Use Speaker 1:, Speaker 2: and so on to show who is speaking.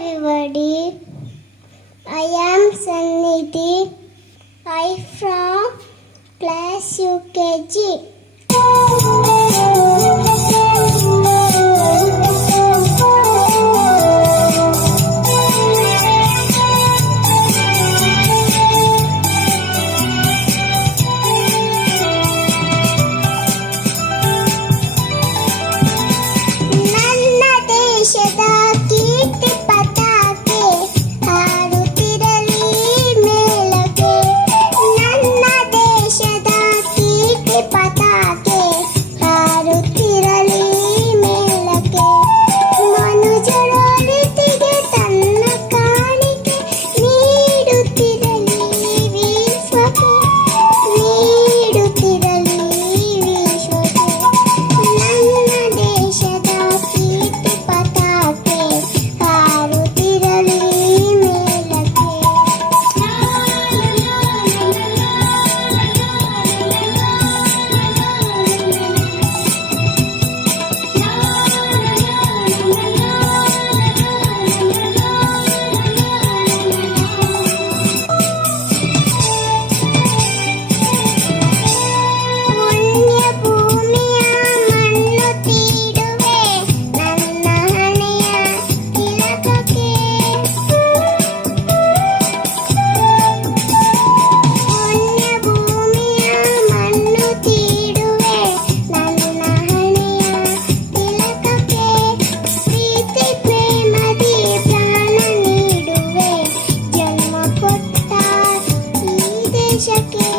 Speaker 1: Everybody. I am Sannidhi. I from class UKG. Shake it.